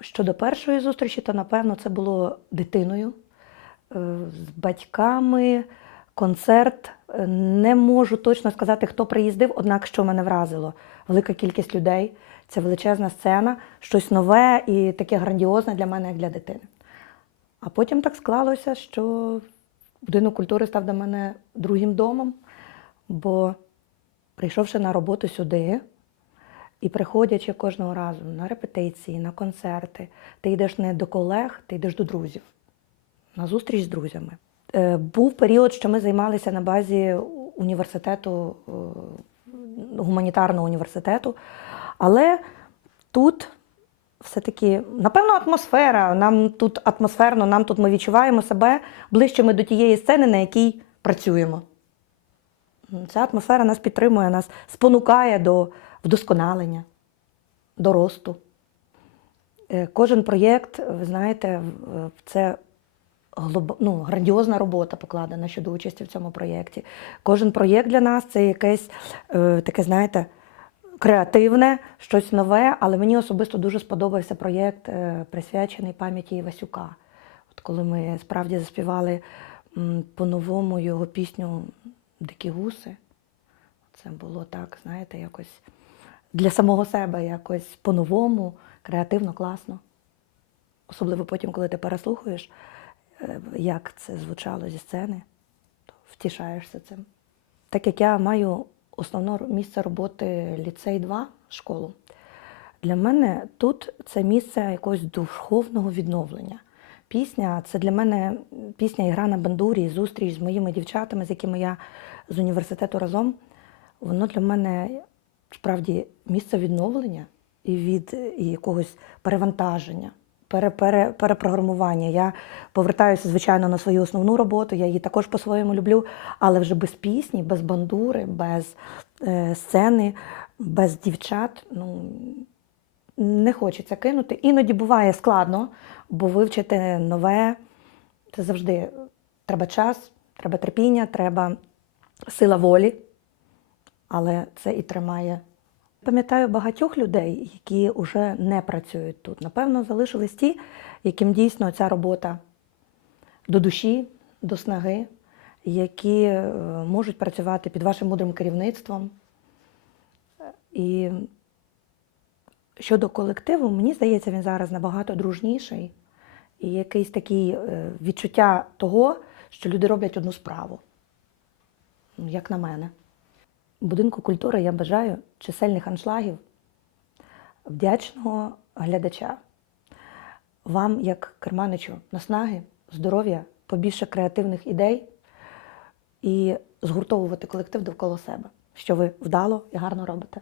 Щодо першої зустрічі, то напевно це було дитиною е, з батьками. Концерт. Е, Не можу точно сказати, хто приїздив, однак що мене вразило. Велика кількість людей, це величезна сцена, щось нове і таке грандіозне для мене, як для дитини. А потім так склалося, що будинок культури став для мене другим домом, бо прийшовши на роботу сюди і приходячи кожного разу на репетиції, на концерти, ти йдеш не до колег, ти йдеш до друзів, на зустріч з друзями. Е, Був період, що ми займалися на базі університету, е, гуманітарного університету, але тут все-таки, напевно, атмосфера. Нам тут атмосферно, нам тут ми відчуваємо себе ближчими до тієї сцени, на якій працюємо. Ця атмосфера нас підтримує, нас спонукає до вдосконалення, до росту. Е, Кожен проєкт, ви знаєте, це ну, грандіозна робота покладена щодо участі в цьому проєкті. Кожен проєкт для нас це якесь е, таке, знаєте, креативне, щось нове, але мені особисто дуже сподобався проєкт, е, присвячений пам'яті Івасюка. От коли ми справді заспівали по-новому його пісню Дикі гуси, це було так, знаєте, якось для самого себе, якось по-новому, креативно, класно. Особливо потім, коли ти переслухаєш, е, як це звучало зі сцени, то втішаєшся цим. Так як я маю основне місце роботи ліцей 2 школу, для мене тут це місце якогось духовного відновлення. Пісня це для мене пісня і гра на бандурі, зустріч з моїми дівчатами, з якими я з університету разом. Воно для мене справді місце відновлення і від і якогось перевантаження, пере, пере, перепрограмування. Я повертаюся, звичайно, на свою основну роботу, я її також по-своєму люблю, але вже без пісні, без бандури, без е, сцени, без дівчат. Ну, не хочеться кинути. Іноді буває складно, бо вивчити нове це завжди треба час, треба терпіння, треба сила волі, але це і тримає. Пам'ятаю багатьох людей, які вже не працюють тут. Напевно, залишились ті, яким дійсно ця робота до душі, до снаги, які е, можуть працювати під вашим мудрим керівництвом. І щодо колективу, мені здається, він зараз набагато дружніший і якийсь такий е, відчуття того, що люди роблять одну справу, Ну, як на мене. Будинку культури я бажаю чисельних аншлагів, вдячного глядача. Вам, як керманичу, наснаги, здоров'я, побільше креативних ідей і згуртовувати колектив довкола себе, що ви вдало і гарно робите.